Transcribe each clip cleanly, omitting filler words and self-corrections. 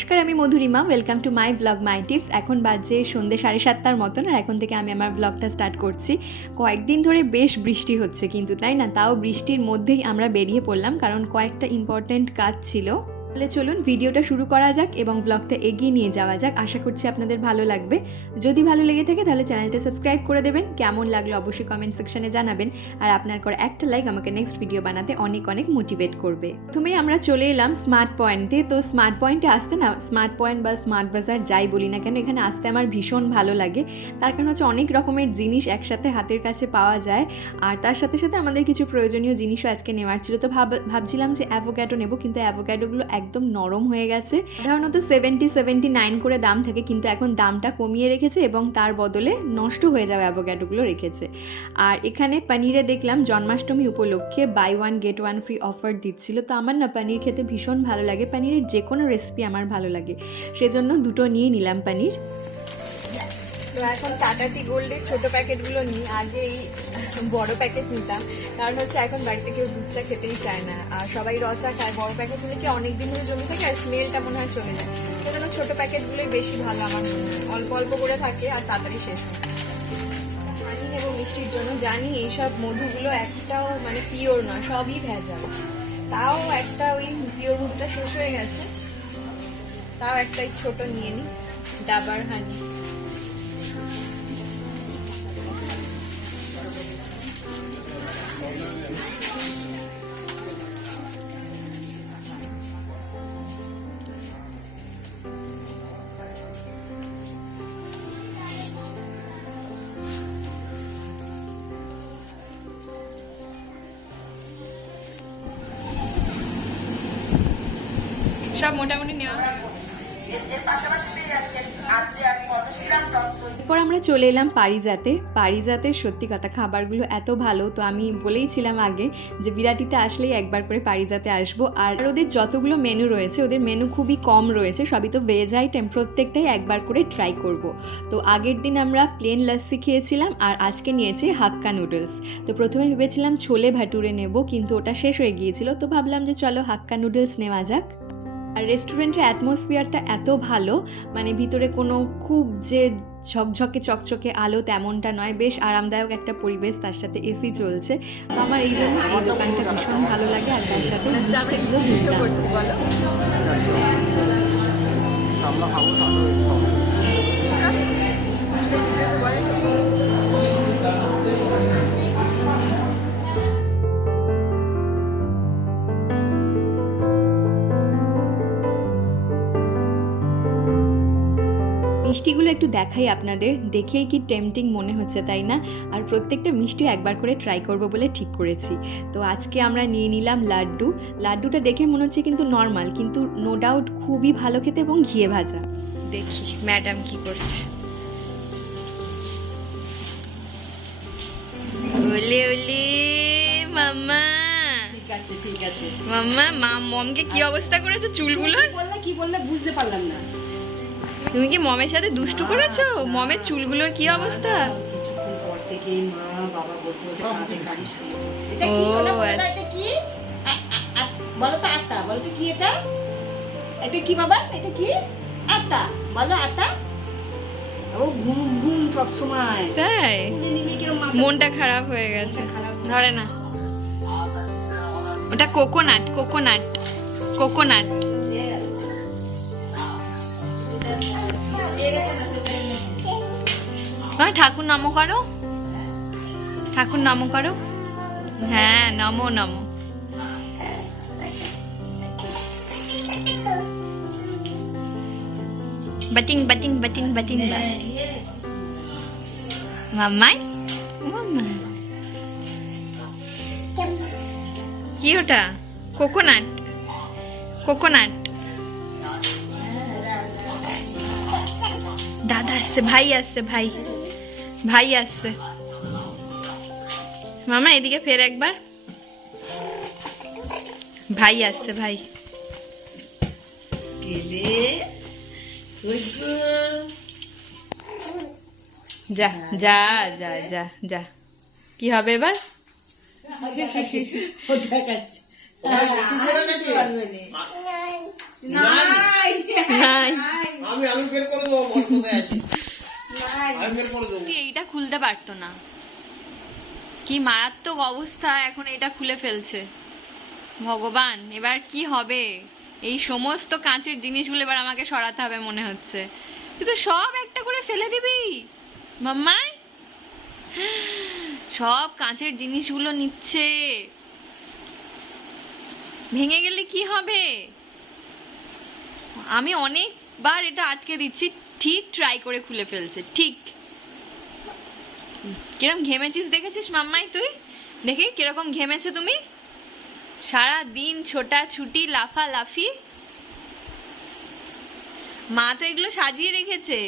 নমস্কার, আমি Madhurima. Welcome to my blog my tips. এখন বাজে সন্ধ্যে 7:30 মতন, আর এখন থেকে আমি আমার ব্লগটা স্টার্ট করছি। কয়েকদিন ধরে বেশ বৃষ্টি হচ্ছে কিন্তু, তাই না? তাও বৃষ্টির মধ্যেই আমরা বেরিয়ে পড়লাম, কারণ কয়েকটা ইম্পর্ট্যান্ট কাজ ছিল। তাহলে চলুন ভিডিওটা শুরু করা যাক এবং ব্লগটা এগিয়ে নিয়ে যাওয়া যাক। আশা করছি আপনাদের ভালো লাগবে। যদি ভালো লেগে থাকে তাহলে চ্যানেলটা সাবস্ক্রাইব করে দেবেন। কেমন লাগলো অবশ্যই কমেন্ট সেকশনে জানাবেন, আর আপনার করা একটা লাইক আমাকে নেক্সট ভিডিও বানাতে অনেক অনেক মোটিভেট করবে। প্রথমেই আমরা চলে এলাম স্মার্ট পয়েন্টে। তো স্মার্ট পয়েন্টে আসতে না, স্মার্ট পয়েন্ট বা স্মার্ট বাজার যাই বলি না কেন, এখানে আসতে আমার ভীষণ ভালো লাগে। তার কারণ হচ্ছে অনেক রকমের জিনিস একসাথে হাতের কাছে পাওয়া যায়, আর তার সাথে সাথে আমাদের কিছু প্রয়োজনীয় জিনিসও আজকে নেওয়ার ছিল। তো ভাবছিলাম যে অ্যাভোক্যাডো নেব, কিন্তু অ্যাভোক্যাডোগুলো একদম নরম হয়ে গেছে। সাধারণত 79 করে দাম থাকে, কিন্তু এখন দামটা কমিয়ে রেখেছে এবং তার বদলে নষ্ট হয়ে যাওয়া অ্যাভোক্যাডোগুলো রেখেছে। আর এখানে পনিরে দেখলাম জন্মাষ্টমী উপলক্ষে বাই 1 get 1 ফ্রি অফার দিচ্ছিল। তো আমার না পনির খেতে ভীষণ ভালো লাগে, পনিরের যে কোনো রেসিপি আমার ভালো লাগে, সেজন্য দুটো নিয়ে নিলাম পনির। তো এখন টাটা টি গোল্ডের ছোটো প্যাকেটগুলো নিই, আগে এই বড়ো প্যাকেট নিতাম, কারণ হচ্ছে এখন বাড়িতে কেউ দুধ চা খেতেই চায় না, আর সবাই র চা খায়। বড়ো প্যাকেট হলে কি অনেক দিন ধরে জমে থাকে আর স্মেলটা মনে হয় চলে যায়, সেজন্য ছোটো প্যাকেটগুলোই বেশি ভালো আমার মনে হয়। অল্প অল্প করে থাকে আর তাড়াতাড়ি শেষ হয়। পানি এবং মিষ্টির জন্য জানি এইসব মধুগুলো একটাও মানে পিওর নয়, সবই ভেজাল। তাও একটা ওই পিওর মধুটা শেষ হয়ে গেছে, তাও একটা ছোট নিয়ে নিই, ডাবার হানি। সব মোটামুটি নেওয়া হবে। এরপর আমরা চলে এলাম পারিজাতে। পারিজাতের সত্যি কথা খাবারগুলো এত ভালো, তো আমি বলেইছিলাম আগে যে বিরাটিতে আসলেই একবার করে পারিজাতে আসবো। আর ওদের যতগুলো মেনু রয়েছে, ওদের মেনু খুবই কম রয়েছে, সবই তো ভেজ আইটেম, প্রত্যেকটাই একবার করে ট্রাই করব। তো আগের দিন আমরা প্লেন লাস্সি খেয়েছিলাম, আর আজকে নিয়েছি হাক্কা নুডলস। তো প্রথমে ভেবেছিলাম ছোলে ভাটুরে নেব, কিন্তু ওটা শেষ হয়ে গিয়েছিল, তো ভাবলাম যে চলো হাক্কা নুডলস নেওয়া যাক। আর রেস্টুরেন্টের অ্যাটমসফিয়ারটা এত ভালো, মানে ভিতরে কোনো খুব যে ঝকঝকে চকচকে আলো তেমনটা নয়, বেশ আরামদায়ক একটা পরিবেশ, তার সাথে এসি চলছে। তো আমার এই জন্য এই দোকানটা ভীষণ ভালো লাগে, আর তার সাথে মিষ্টিগুলো দুর্দান্ত। মিষ্টিগুলো একটু দেখাই আপনাদের, দেখেই কি টেম্পটিং মনে হচ্ছে, তাই না? আর প্রত্যেকটা মিষ্টি একবার করে ট্রাই করব বলে ঠিক করেছি। তো আজকে আমরা নিয়ে নিলাম লাড্ডু। লাড্ডুটা দেখে মনে হচ্ছে কিন্তু নর্মাল, কিন্তু নো ডাউট খুবই ভালো খেতে এবং ঘিয়ে ভাজা। দেখি ম্যাডাম কি করছে। ওলে ওলে মাম্মা, ঠিক আছে মাম্মা। মমকে কি অবস্থা করেছে চুলগুলো? কি বললে বুঝতে পারলাম না। তুমি কি মমের সাথে দুষ্টু করেছো? মমের চুলগুলোর কি অবস্থা? কিছুক্ষণ পর থেকে মা বাবা বলতে বলতে গাড়ি শুরু করছে। এটা কি সোনা বলো? এটা কি? বলো তো আটা, বলো তো কি এটা? এটা কি বাবা? এটা কি? আটা বলো, আটা। ও ঘুম ঘুম সব সময়। তাই মনটা খারাপ হয়ে গেছে। ধরে না, ওটা কোকোনাট, কোকোনাট, কোকোনাট। ঠাকুর নমো করো, ঠাকুর নমো করো। হ্যাঁ, নমো নমো। বাটিং বাটিং বাটিং বাটিং। মাম্মাই, মাম্মা কি ওটা? Coconut, coconut. দাদা আসছে, ভাই আসছে, ভাই ভাই আসছে। মামা এদিকে ফের একবার, ভাই আসছে, ভাই। যা যা যা যা যা, কি হবে এবার? নাই নাই। আমি বের করে দেবো, বল কোথায় আছে। আমি বের করে দেবো। এইটা খুলতে পারতো না, কি মারাত্মক অবস্থা, এখন এটা খুলে ফেলছে। ভগবান, এবার কি হবে? এই সমস্ত কাঁচের জিনিসগুলো এবার আমাকে সরাতে হবে মনে হচ্ছে। কিন্তু সব একটা করে ফেলে দিবি মাম্মাই? সব কাঁচের জিনিসগুলো নিচ্ছে, ভেঙে গেলে কি হবে? আমি অনেকবার এটা আটকে দিচ্ছি, ঠিক ট্রাই করে খুলে ফেলছে। ঠিক কিরকম ঘেমেছিস দেখেছিস মাম্মাই? তুই দেখে কিরকম ঘেমেছো তুমি? সারা দিন ছোটা ছুটি, লাফালাফি। মা তো এগুলো সাজিয়ে রেখেছে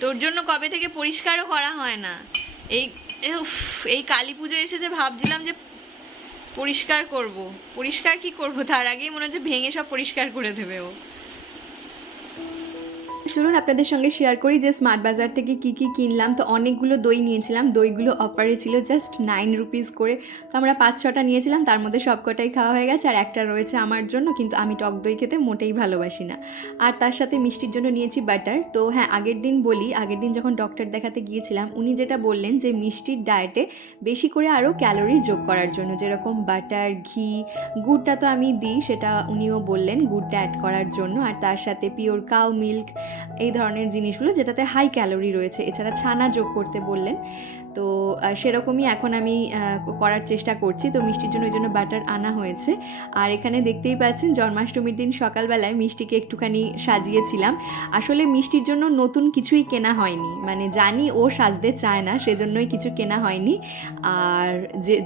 তোর জন্য, কবে থেকে পরিষ্কারও করা হয় না। এই কালী পুজো এসেছে, ভাবছিলাম যে পরিষ্কার করব। পরিষ্কার কি করব, তার আগেই মনে হচ্ছে ভেঙে সব পরিষ্কার করে দেবে ও। চলুন আপনাদের সঙ্গে শেয়ার করি যে স্মার্ট বাজার থেকে কি কি কিনলাম। তো অনেকগুলো দই নিয়েছিলাম, দইগুলো অফারে ছিল জাস্ট 9 রুপিস করে। তো আমরা 5-6টা নিয়েছিলাম, তার মধ্যে সবকটাই খাওয়া হয়ে গেছে, আর একটা রয়েছে আমার জন্য, কিন্তু আমি টক দই খেতে মোটেই ভালোবাসি না। আর তার সাথে মিষ্টির জন্য নিয়েছি বাটার। তো হ্যাঁ, আগের দিন যখন ডক্টর দেখাতে গিয়েছিলাম, উনি যেটা বললেন যে মিষ্টির ডায়েটে বেশি করে আরও ক্যালোরি যোগ করার জন্য, যেরকম বাটার, ঘি, গুড়টা তো আমি দিই, সেটা উনিও বললেন গুড়টা অ্যাড করার জন্য, আর তার সাথে পিওর কাউ মিল্ক, এই ধরনের জিনিসগুলো যেটাতে হাই ক্যালোরি রয়েছে। এছাড়া ছানা যোগ করতে বললেন। তো সেরকমই এখন আমি করার চেষ্টা করছি। তো মিষ্টির জন্য ওই জন্য বাটার আনা হয়েছে। আর এখানে দেখতেই পাচ্ছেন জন্মাষ্টমীর দিন সকালবেলায় মিষ্টিকে একটুখানি সাজিয়েছিলাম। আসলে মিষ্টির জন্য নতুন কিছুই কেনা হয়নি, মানে জানি ও সাজতে চায় না, সেজন্যই কিছু কেনা হয়নি। আর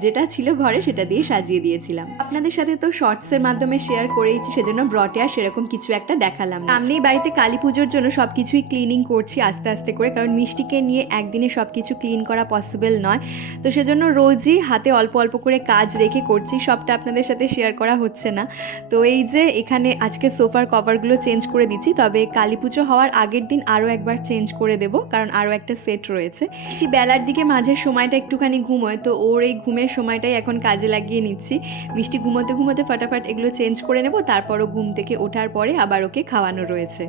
যেটা ছিল ঘরে সেটা দিয়ে সাজিয়ে দিয়েছিলাম। আপনাদের সাথে তো শর্টসের মাধ্যমে শেয়ার করেইছি, সেজন্য ব্রটে আর সেরকম কিছু একটা দেখালাম না। সামনেই বাড়িতে কালী পুজোর জন্য সব কিছুই ক্লিনিং করছি আস্তে আস্তে করে, কারণ মিষ্টিকে নিয়ে একদিনে সব কিছু ক্লিন করা পসিবল নয়। তো সেজন্য রোজই হাতে অল্প অল্প করে কাজ রেখে করছি, সবটা আপনাদের সাথে শেয়ার করা হচ্ছে না। তো এই যে এখানে আজকে সোফার কভারগুলো চেঞ্জ করে দিচ্ছি, তবে কালী পুজো হওয়ার আগের দিন আরও একবার চেঞ্জ করে দেবো, কারণ আরও একটা সেট রয়েছে। মিষ্টি বেলার দিকে মাঝের সময়টা একটুখানি ঘুমোয়, তো ওর এই ঘুমের সময়টাই এখন কাজে লাগিয়ে নিচ্ছি। মিষ্টি ঘুমোতে ঘুমোতে ফটাফট এগুলো চেঞ্জ করে নেব, তারপরও ঘুম থেকে ওঠার পরে আবার ওকে খাওয়ানো রয়েছে।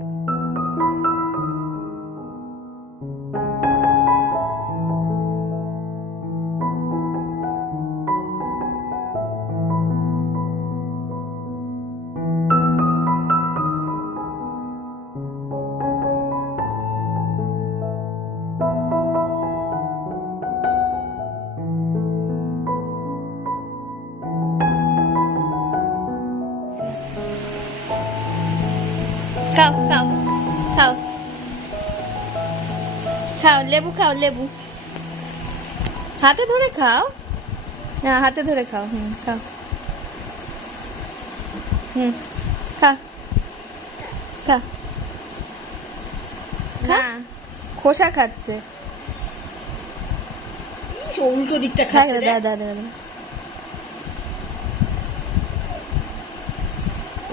খাও খাও খাও খাও, লেবু খাও, লেবু হাতে ধরে খাও, হ্যাঁ হাতে ধরে খাও, খাও, খা খা খা, খোসা খাচ্ছে, উল্টো দিকটা খাচ্ছে রে। দাদা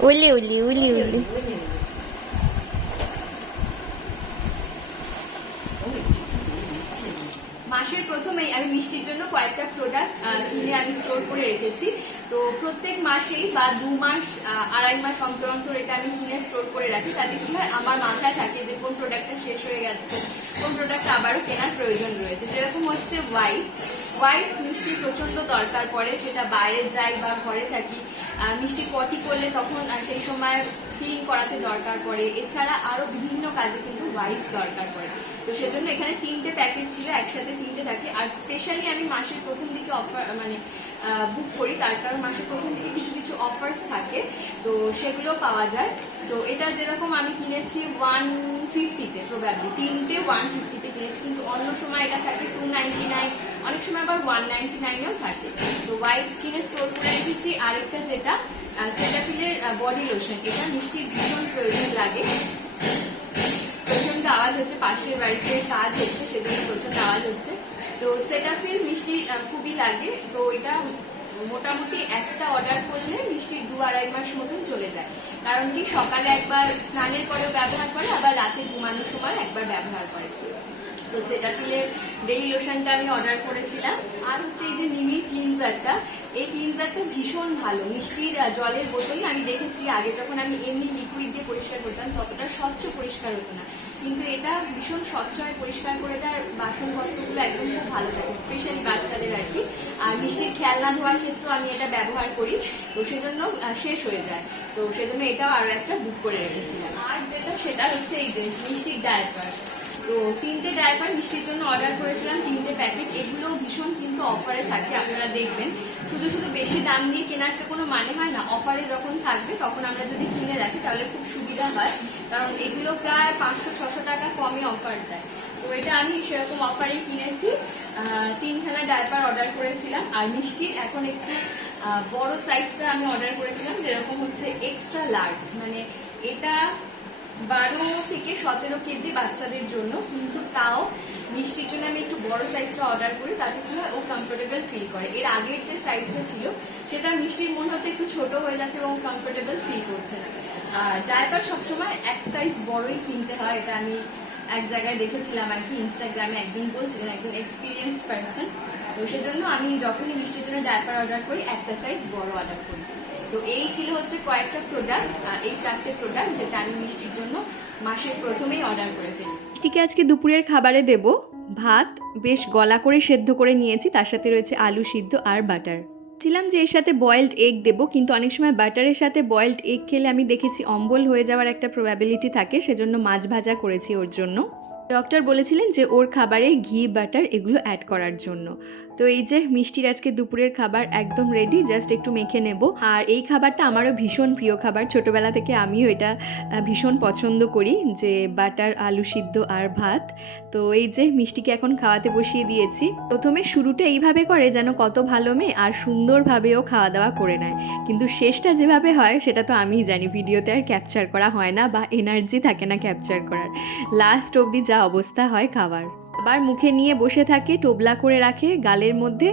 উলি উলি উলি উলি। মাসের প্রথমেই আমি মিষ্টির জন্য কয়েকটা প্রোডাক্ট কিনে আমি স্টোর করে রেখেছি। তো প্রত্যেক মাসেই বা 2 মাস 2.5 মাস অন্তর অন্তর এটা আমি কিনে স্টোর করে রাখি। তাতে কি হয়, আমার মাথায় থাকে যে কোন প্রোডাক্টটা শেষ হয়ে গেছে, কোন প্রোডাক্টটা আবারও কেনার প্রয়োজন রয়েছে। যেরকম হচ্ছে ওয়াইপস মিষ্টির প্রচণ্ড দরকার পড়ে, সেটা বাইরে যাই বা ঘরে থাকি, মিষ্টি পটি করলে তখন সেই সময় ক্লিন করাতে দরকার পড়ে। এছাড়া আরও বিভিন্ন কাজে কিন্তু ওয়াইপস দরকার পড়ে। তো সেজন্য এখানে 3টে প্যাকেট ছিল, একসাথে 3টে থাকে। আর স্পেশালি আমি মাসের প্রথম দিকে অফার বুক করি, তার কারণ মাসের প্রথম দিকে কিছু কিছু অফার্স থাকে, তো সেগুলো পাওয়া যায়। তো এটা যেরকম আমি কিনেছি 150-তে, প্রবাবলি 3টে 150-তে কিনেছি, কিন্তু অন্য সময় এটা থাকে 299, অনেক সময় আবার 199-এও থাকে। তো ওয়াইপস কিনে স্টোর করে রেখেছি। আরেকটা যেটা সেটাফিলের বডি লোশন, এটা মিষ্টির ভীষণ প্রয়োজন লাগে। প্রচন্ড আওয়াজ হচ্ছে, পাশের বাড়িতে কাজ হচ্ছে, সেজন্য প্রচন্ড আওয়াজ হচ্ছে। তো সেটাফিল মিষ্টির খুবই লাগে। তো এটা মোটামুটি একটা অর্ডার করলে মিষ্টির 2-2.5 মাস মতন চলে যায়। কারণ কি, সকালে একবার স্নানের পরেও ব্যবহার করে, আবার রাতে ঘুমানোর সময় একবার ব্যবহার করে। তো সেটাফিলের ডেইলি লোশনটা আমি অর্ডার করেছিলাম। আর হচ্ছে এই যে নিমি ক্লিনজারটা, এই ক্লিনজারটা ভীষণ ভালো। মিষ্টির জলের বোতলে আমি দেখেছি আগে যখন আমি এমনি লিকুইড দিয়ে পরিষ্কার করতাম ততটা স্বচ্ছ পরিষ্কার হতো না, কিন্তু এটা ভীষণ স্বচ্ছ হয়, পরিষ্কার করে দেয়, আর বাসনপত্রগুলো একদম খুব ভালো থাকে, স্পেশালি বাচ্চাদের আর কি। আর মিষ্টির খেলনা ধোয়ার ক্ষেত্রেও আমি এটা ব্যবহার করি, তো সেজন্য শেষ হয়ে যায়, তো সেজন্য এটাও আরো একটা বুক করে রেখেছিলাম। আর যেটা সেটা হচ্ছে এই যে মিষ্টির ডায়াপার। তো 3টে ডায়াপার মিষ্টির জন্য অর্ডার করেছিলাম, 3টে প্যাকেট। এগুলো ভীষণ কিন্তু অফারে থাকে, আপনারা দেখবেন। শুধু শুধু বেশি দাম দিয়ে কেনার তো কোনো মানে হয় না, অফারে যখন থাকবে তখন আমরা যদি কিনে রাখি তাহলে খুব সুবিধা হয়, কারণ এগুলো প্রায় 500-600 টাকা কমে অফার দেয়। তো এটা আমি সেরকম অফারেই কিনেছি। 3খানা ডায়াপার অর্ডার করেছিলাম। আর মিষ্টির এখন একটু বড় সাইজটা আমি অর্ডার করেছিলাম, যেরকম হচ্ছে এক্সট্রা লার্জ, মানে এটা 12 থেকে 17 কেজি বাচ্চাদের জন্য, কিন্তু তাও মিষ্টির জন্য আমি একটু বড় সাইজটা অর্ডার করি, তাতে কি হয় ও কমফোর্টেবল ফিল করে। এর আগের যে সাইজটা ছিল সেটা মিষ্টির মনে হতে একটু ছোট হয়ে যাচ্ছে এবং কমফোর্টেবল ফিল করছে না। আর ডায়াপার সবসময় এক সাইজ বড়ই কিনতে হয়, এটা আমি এক জায়গায় দেখেছিলাম আর কি, ইনস্টাগ্রামে একজন বলছিলেন, একজন এক্সপিরিয়েন্সড পার্সন। তো সেজন্য আমি যখনই মিষ্টির জন্য ডায়াপার অর্ডার করি একটা সাইজ বড় অর্ডার করি। তো এই ছিল হচ্ছে কয়েকটা প্রোডাক্ট, এই 4টে প্রোডাক্ট যেটা আমি মিষ্টির জন্য মাসের প্রথমেই অর্ডার করে ফেলি। মিষ্টিকে আজকে দুপুরের খাবারে দেব ভাত, বেশ গলা করে সেদ্ধ করে নিয়েছি, তার সাথে রয়েছে আলু সিদ্ধ আর বাটার। ছিলাম যে এর সাথে বয়েলড এগ দেবো, কিন্তু অনেক সময় বাটারের সাথে বয়েলড এগ খেলে আমি দেখেছি অম্বল হয়ে যাওয়ার একটা প্রবাবিলিটি থাকে, সেজন্য মাছ ভাজা করেছি ওর জন্য। ডক্টর বলেছিলেন যে ওর খাবারে ঘি বাটার এগুলো অ্যাড করার জন্য। তো এই যে মিষ্টির আজকে দুপুরের খাবার একদম রেডি, জাস্ট একটু মেখে নেব। আর এই খাবারটা আমারও ভীষণ প্রিয় খাবার, ছোটোবেলা থেকে আমিও এটা ভীষণ পছন্দ করি, যে বাটার আলু সিদ্ধ আর ভাত। তো এই যে মিষ্টিকে এখন খাওয়াতে বসিয়ে দিয়েছি। প্রথমে শুরুটা এইভাবে করে যেন কত ভালো মেয়ে, আর সুন্দরভাবেও খাওয়া দাওয়া করে নেয়, কিন্তু শেষটা যেভাবে হয় সেটা তো আমিই জানি, ভিডিওতে আর ক্যাপচার করা হয় না বা এনার্জি থাকে না ক্যাপচার করার। লাস্ট অবধি যা অবস্থা হয় খাবার, আবার মুখে নিয়ে বসে থাকে, টোবলা করে রাখে গালের মধ্যে,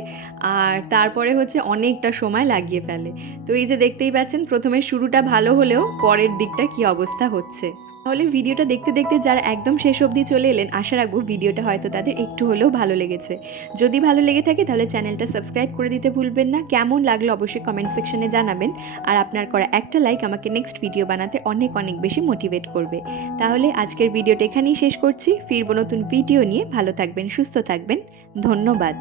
আর তারপরে হচ্ছে অনেকটা সময় লাগিয়ে ফেলে। তো এই যে দেখতেই পাচ্ছেন প্রথমে শুরুটা ভালো হলেও পরের দিকটা কি অবস্থা হচ্ছে। তাহলে ভিডিওটা দেখতে দেখতে যারা একদম শেষ অবধি চলে এলেন, আশা রাখবো ভিডিওটা হয়তো তাদের একটু হলেও ভালো লেগেছে। যদি ভালো লেগে থাকে তাহলে চ্যানেলটা সাবস্ক্রাইব করে দিতে ভুলবেন না। কেমন লাগলো অবশ্যই কমেন্ট সেকশনে জানাবেন, আর আপনার করা একটা লাইক আমাকে নেক্সট ভিডিও বানাতে অনেক অনেক বেশি মোটিভেট করবে। তাহলে আজকের ভিডিওটা এখানেই শেষ করছি, ফিরবো নতুন ভিডিও নিয়ে। ভালো থাকবেন, সুস্থ থাকবেন, ধন্যবাদ।